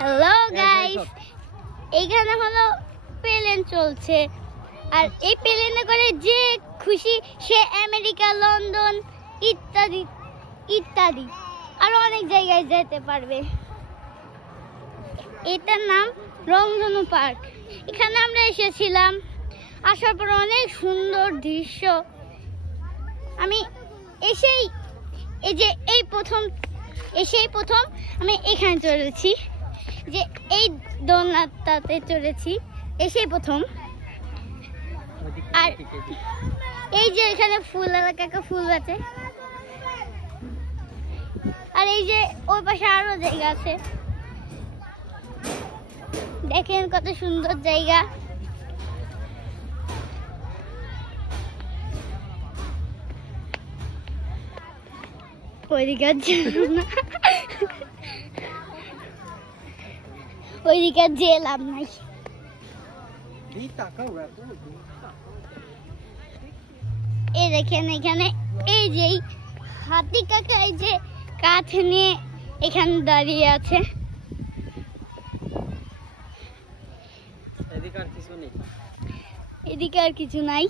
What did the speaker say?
Hello guys, এইখানে হলো plane চলছে আর এই প্লেনে করে যে খুশি সে আমেরিকা, লন্ডন ইত্যাদি ইত্যাদি আরো অনেক জায়গায় যেতে পারবে। এটার নাম রংধনু পার্ক। এখানে আমরা এসেছিলাম, আসার পর অনেক সুন্দর দৃশ্য। আমি এসেই এই প্রথম আমি এখানে চলেছি, যে এই দোলনাটাতে চলেছি এসেই প্রথম। আর এই যে এখানে ফুল এলাকা ফুল আছে, আর এই যে ওই পাশে আরো জায়গা আছে, দেখেন কত সুন্দর জায়গা। ওইদিকে যে লাভ নাই। এই দেখেন এখানে এই যে হাতি কাকা এই যে কাঠ নিয়ে এখানে দাঁড়িয়ে আছে। এদিকে আর কিছু নাই।